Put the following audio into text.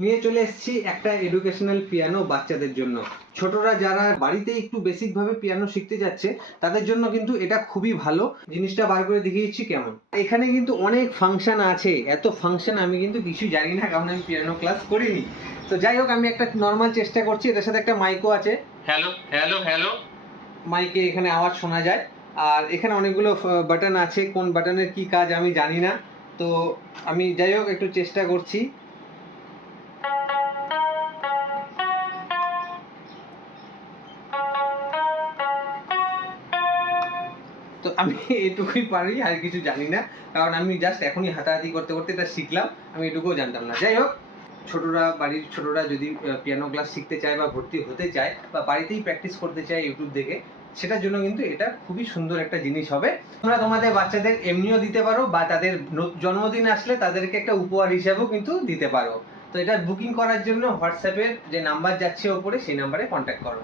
নিয়ে চলে এসেছি একটা এডুকেশনাল পিয়ানো বাচ্চাদের জন্য। ছোটরা যারা বাড়িতে একটু বেসিক ভাবে পিয়ানো শিখতে যাচ্ছে তাদের জন্য কিন্তু এটা খুবই ভালো। জিনিসটা বার করে দেখিয়েছি কেমন। এখানে কিন্তু অনেক ফাংশন আছে, এত ফাংশন আমি কিন্তু কিছু জানি না, কারণ আমি পিয়ানো ক্লাস করিনি। তো যাই হোক, আমি একটা নর্মাল চেষ্টা করছি। এটার সাথে একটা মাইকও আছে। হ্যালো হ্যালো হ্যালো, মাইকে এখানে আওয়াজ শোনা যায়। আর এখানে অনেকগুলো বাটন আছে, কোন বাটনের কি কাজ আমি জানি না। তো আমি যাই হোক একটু চেষ্টা করছি। তো আমি এটুকুই পারি, আর কিছু জানি না, কারণ আমি জাস্ট এখনই হাতাহাতি করতে করতে এটা শিখলাম। আমি এটুকুও জানতাম না। যাই হোক, বাড়ির ছোটরা যদি পিয়ানো ক্লাস শিখতে চায় বা ভর্তি হতে চায় বা বাড়িতেই প্র্যাকটিস করতে চায় ইউটিউব দেখে, সেটার জন্য কিন্তু এটা খুবই সুন্দর একটা জিনিস হবে। তোমরা তোমাদের বাচ্চাদের এমনিও দিতে পারো, বা তাদের জন্মদিন আসলে তাদেরকে একটা উপহার হিসাবেও কিন্তু দিতে পারো। তো এটা বুকিং করার জন্য হোয়াটসঅ্যাপের যে নাম্বার যাচ্ছে ওপরে, সেই নাম্বারে কন্ট্যাক্ট করো।